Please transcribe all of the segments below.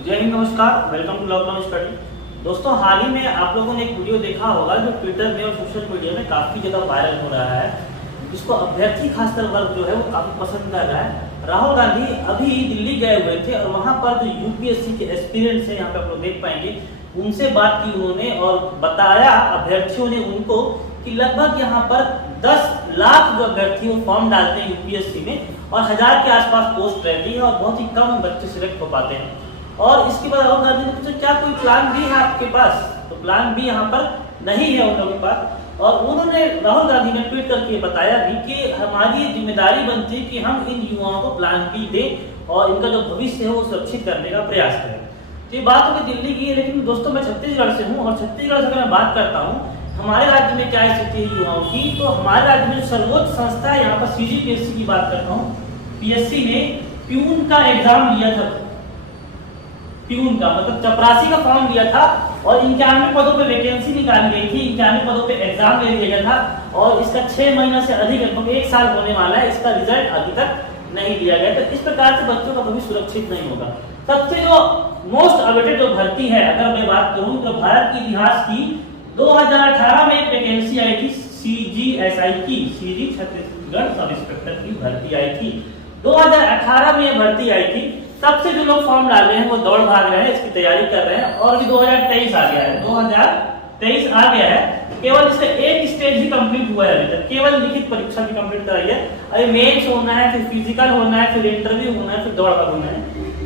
जय हिंद, नमस्कार, welcome to lockdown study. दोस्तों, हाल ही में आप लोगों ने एक वीडियो देखा होगा जो ट्विटर में और सोशल मीडिया में काफ़ी ज़्यादा वायरल हो रहा है, जिसको अभ्यर्थी खासकर वर्ग जो है वो काफ़ी पसंद कर रहा है। राहुल गांधी अभी दिल्ली गए हुए थे और वहाँ पर जो यूपीएससी के एस्पिरेंट्स हैं, यहाँ पे आप लोग देख पाएंगे, उनसे बात की उन्होंने और बताया अभ्यर्थियों ने उनको कि लगभग यहाँ पर 10 लाख जो अभ्यर्थी वो फॉर्म डालते हैं यूपीएससी में और 1000 के आसपास पोस्ट रहती है और बहुत ही कम बच्चे सिलेक्ट हो पाते हैं। और इसके बाद राहुल गांधी ने पूछा क्या कोई प्लान बी है आपके पास, तो प्लान बी यहाँ पर नहीं है उन लोगों के पास। और उन्होंने राहुल गांधी ने ट्वीट करके बताया भी कि हमारी जिम्मेदारी बनती है कि हम इन युवाओं को प्लान बी दें और इनका जो भविष्य है वो सुरक्षित करने का प्रयास करें। तो ये बात होगी दिल्ली की है, लेकिन दोस्तों मैं छत्तीसगढ़ से हूँ और छत्तीसगढ़ से अगर मैं बात करता हूँ हमारे राज्य में क्या स्थिति है युवाओं की, तो हमारे राज्य में सर्वोच्च संस्था है यहाँ पर सीजीपीएससी की बात करता हूँ। पीएससी ने प्यून का एग्जाम लिया था, प्यून का मतलब चपरासी का फॉर्म दिया था और 91 पदों पे वैकेंसी निकाली गई थी, 91 पदों पे एग्जाम ले लिया गया था और इसका 6 महीना से अधिक लगभग 1 साल होने वाला है, इसका रिजल्ट अभी तक नहीं दिया गया। तो इस प्रकार से बच्चों का भविष्य सुरक्षित नहीं होगा। सबसे जो मोस्ट अवेटेड जो भर्ती है, अगर मैं बात करूं तो भारत के इतिहास की 2018 में एक वैकेंसी आई थी सीजीएसआई की, सीजी छत्तीसगढ़ सब इंस्पेक्टर की भर्ती आई थी। 2018 में भर्ती आई थी। सबसे जो लोग फॉर्म डाल रहे हैं वो दौड़ भाग रहे हैं, इसकी तैयारी कर रहे हैं और अभी 2023 आ गया है, 2023 आ गया है। केवल इसका एक स्टेज ही कंप्लीट हुआ है अभी तक, केवल लिखित परीक्षा भी कंप्लीट कराई है। अभी मेंस होना है, फिर फिजिकल होना है, फिर इंटरव्यू होना है, फिर दौड़ भाग होना है।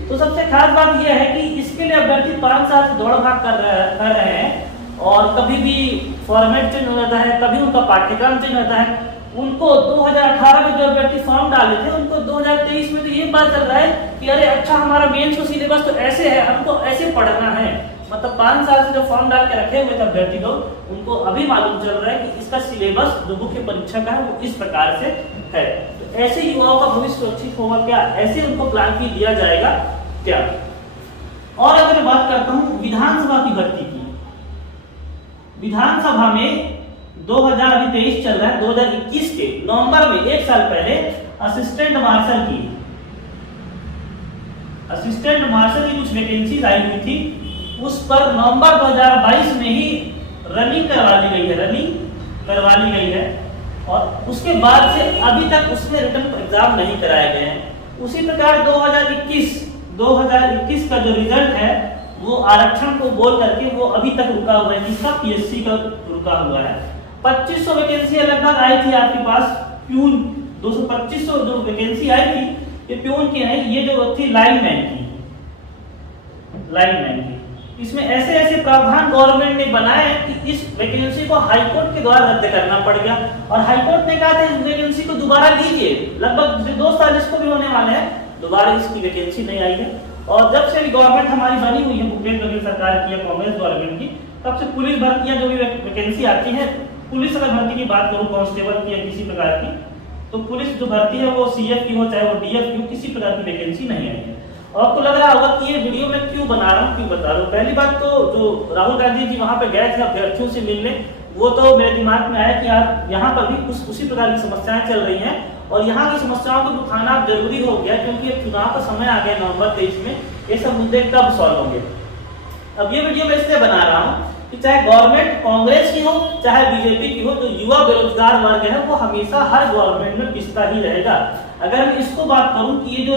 तो सबसे खास बात यह है कि इसके लिए अभ्यर्थी 5 साल से दौड़ भाग कर रहे हैं और कभी भी फॉर्मेट चेंज हो जाता है, कभी उनका पाठ्यक्रम चेंज होता है। उनको 2018 में जो अभ्यर्थी फॉर्म डाले थे उनको 2023 में तो ये बात चल रहा है कि अरे अच्छा हमारा मेंस का सिलेबस तो ऐसे है, हमको ऐसे पढ़ना है। मतलब 5 साल से जो फॉर्म डाल के रखे हुए थे अभ्यर्थी लोग, उनको अभी मालूम चल रहा है कि इसका सिलेबस जो मुख्य परीक्षा का है वो इस प्रकार से है। तो ऐसे युवाओं का भविष्य सुरक्षित होगा क्या, ऐसे उनको प्लान भी दिया जाएगा क्या। और अगर मैं बात करता हूँ विधानसभा की भर्ती की, विधानसभा में 2023 चल रहा है, 2021 के नवंबर में 1 साल पहले असिस्टेंट मार्शल की कुछ वैकेंसीज आई हुई थी। उस पर नवंबर 2022 में ही रनिंग करवा ली गई है और उसके बाद से अभी तक उसमें रिटर्न एग्जाम नहीं कराए गए हैं। उसी प्रकार 2021 का जो रिजल्ट है वो आरक्षण को बोल करके वो अभी तक रुका हुआ है, जिसका पीएससी का रुका हुआ है। 2500 वैकेंसी लगभग आई थी आपके पास प्यून, 2500 जो वैकेंसी आई थी ये प्यून की है, ये जो थी लाइनमैन की। इसमें ऐसे प्रावधान गवर्नमेंट ने बनाए कि इस वैकेंसी को हाईकोर्ट के द्वारा रद्द करना पड़ गया और हाईकोर्ट ने कहा था इस वैकेंसी को दोबारा लीजिए। लगभग 2 साल इसको भी होने वाले हैं, दोबारा इसकी वैकेंसी नहीं आई है। और जब से गवर्नमेंट हमारी बनी हुई है, भूपेश बघेल सरकार की या कांग्रेस गवर्नमेंट की, तब से पुलिस भर्तियां जो भी वैकेंसी आती है, पुलिस अगर भर्ती की बात करूं कांस्टेबल की या किसी प्रकार की, तो पुलिस जो भर्ती है वो सीएफ की हो चाहे वो डीएफ की हो, किसी प्रकार की वैकेंसी नहीं आई है। और आपको लग रहा होगा कि ये वीडियो मैं क्यों बना रहा हूँ, क्यों बता रहा हूँ। पहली बात तो जो राहुल गांधी जी वहां पे गए थे अभ्यर्थियों से मिलने, वो तो मेरे दिमाग में आया कि यार यहाँ पर भी उसी प्रकार की समस्याएं चल रही हैं और यहाँ की समस्याओं को उठाना जरूरी हो गया, क्योंकि अब चुनाव का समय आ गया नवंबर 23 में, ये सब मुद्दे कब सॉल्व होंगे। अब ये वीडियो मैं इसलिए बना रहा हूँ कि चाहे गवर्नमेंट कांग्रेस की हो चाहे बीजेपी की हो, जो युवा बेरोजगार वर्ग है वो हमेशा हर गवर्नमेंट में पिसता ही रहेगा। अगर मैं इसको बात करूं कि ये जो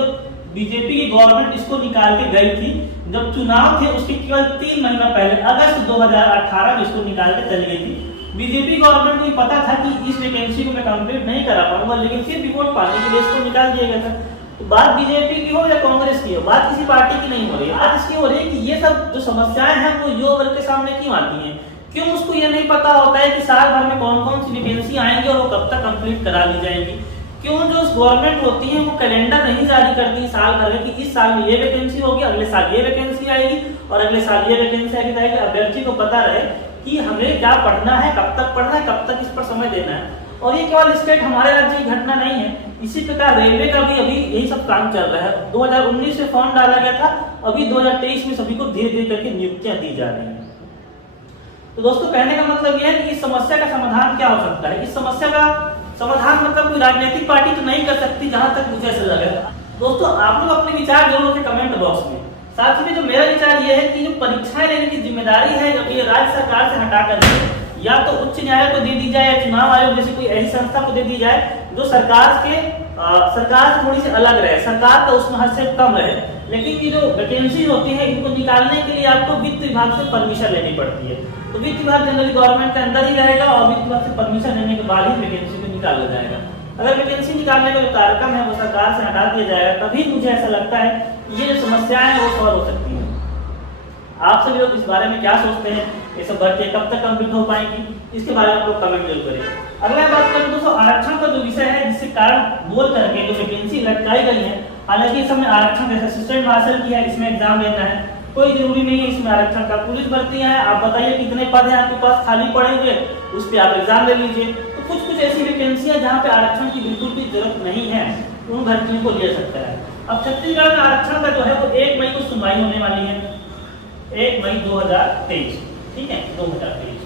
बीजेपी की गवर्नमेंट इसको निकाल के गई थी, जब चुनाव थे उसके केवल 3 महीना पहले अगस्त 2018 में इसको निकाल के चली गई थी। बीजेपी गवर्नमेंट को ये पता था कि इस वैकेंसी को मैं कंप्लीट नहीं करा पाऊंगा, लेकिन फिर भी वोट पाने के लिए इसको निकाल दिया गया था। तो बात बीजेपी की हो या कांग्रेस की हो, बात किसी पार्टी की नहीं हो रही है। बात इसकी हो रही है कि ये सब जो समस्याएं हैं वो युवा वर्ग के सामने क्यों आती हैं, क्यों उसको ये नहीं पता होता है कि साल भर में कौन कौन सी वैकेंसी आएंगी और वो कब तक कंप्लीट करा ली जाएंगी। क्यों जो गवर्नमेंट होती है वो कैलेंडर नहीं जारी करती साल भर में कि इस साल में ये वैकेंसी होगी, अगले साल ये वैकेंसी आएगी और अगले साल ये वैकेंसी आएगी, ताकि अभ्यर्थी को पता रहे कि हमें क्या पढ़ना है, कब तक पढ़ना है, कब तक इस पर समय देना है। और ये केवल स्टेट हमारे राज्य की घटना नहीं है, इसी प्रकार रेलवे का भी अभी यही सब काम चल रहा है। 2019 में फॉर्म डाला गया था, अभी 2023 में सभी को धीरे धीरे करके नियुक्तियां दी जा रही हैं। तो दोस्तों कहने का मतलब यह है कि इस समस्या का समाधान क्या हो सकता है। इस समस्या का समाधान मतलब कोई राजनीतिक पार्टी तो नहीं कर सकती, जहां तक मुझे ऐसा लग रहा है। दोस्तों आप लोग अपने विचार जरूर रखें कमेंट बॉक्स में। साथ में जो मेरा विचार ये है कि जो परीक्षाएं लेने की जिम्मेदारी है ये राज्य सरकार से हटा कर या तो उच्च न्यायालय को दे दी जाए या चुनाव आयोग जैसी कोई ऐसी संस्था को दे दी जाए जो सरकार से थोड़ी सी अलग रहे, सरकार का उसमें हस्तक्षेप कम रहे। लेकिन ये जो वैकेंसी होती है इनको निकालने के लिए आपको वित्त विभाग से परमिशन लेनी पड़ती है। तो वित्त विभाग जनरली गवर्नमेंट के अंदर ही रहेगा और वित्त विभाग से परमिशन लेने के बाद ही वैकेंसी को निकाला जाएगा। अगर वैकेंसी निकालने का जो कार्यक्रम है वो सरकार से हटा दिया जाएगा तभी मुझे ऐसा लगता है ये जो समस्याएं हैं वो सॉल्व हो सकती है। आप सभी लोग इस बारे में क्या सोचते हैं, ये सब भर्तियां कब तक कंप्लीट हो पाएंगी, इसके बारे में आप लोग कमेंट जरूर करें। अगला बात करें दोस्तों आरक्षण का जो विषय है जिससे कारण बोल करके जो वैकेंसी लटकाई गई है, हालांकि इस समय आरक्षण जैसे असिस्टेंट मार्शल की है इसमें एग्जाम देना है, कोई जरूरी नहीं है इसमें आरक्षण का। पुलिस भर्तियां हैं, आप बताइए कितने पद हैं आपके पास खाली पड़े हुए, उस पर आप एग्जाम दे लीजिए। तो कुछ ऐसी वैकेंसियां जहाँ पे आरक्षण की बिल्कुल भी जरूरत नहीं है उन भर्तियों को लिया सकता है। अब छत्तीसगढ़ में आरक्षण का जो है वो 1 मई को सुनवाई होने वाली है, 1 मई 2023, ठीक है 2023।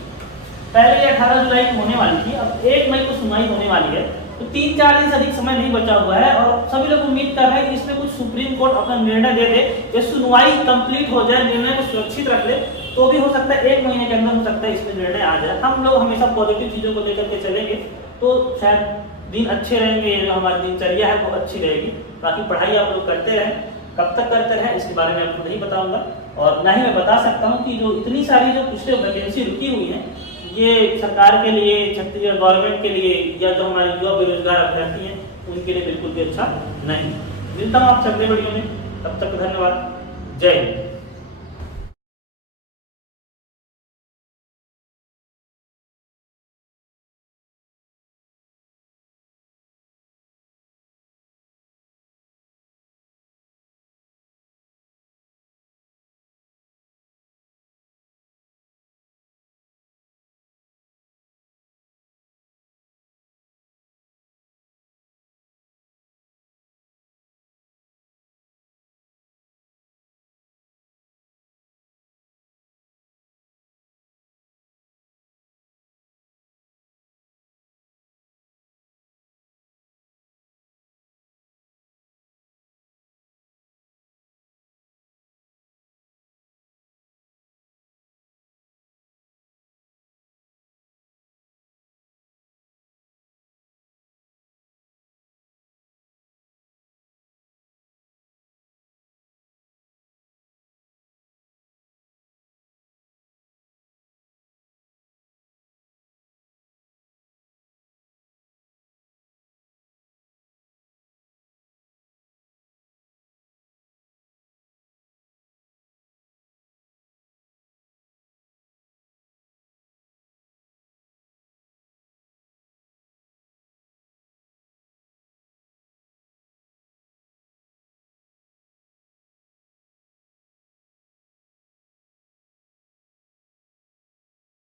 पहले 18 जुलाई को होने वाली थी, अब 1 मई को सुनवाई होने वाली है। तो 3-4 दिन से अधिक समय नहीं बचा हुआ है और सभी लोग उम्मीद कर रहे हैं कि इसमें कुछ सुप्रीम कोर्ट अपना निर्णय दे दे, ये सुनवाई कंप्लीट हो जाए, निर्णय को सुरक्षित रख ले, तो भी हो सकता है 1 महीने के अंदर हो सकता है इसमें निर्णय आ जाए। हम लोग हमेशा पॉजिटिव चीजों को लेकर के चलेंगे तो शायद दिन अच्छे रहेंगे, जो हमारी दिनचर्या है वो अच्छी रहेगी। बाकी पढ़ाई आप लोग करते रहें, कब तक करते रहें इसके बारे में आपको नहीं बताऊंगा और ना ही मैं बता सकता हूँ कि जो इतनी सारी जो पिछले वैकेंसी रुकी हुई है ये सरकार के लिए, छत्तीसगढ़ गवर्नमेंट के लिए या जो हमारे युवा बेरोजगार अभ्यर्थी हैं उनके लिए बिल्कुल भी अच्छा नहीं। मिलता हूँ आपसे अगले वीडियो में, तब तक धन्यवाद, जय हिंद।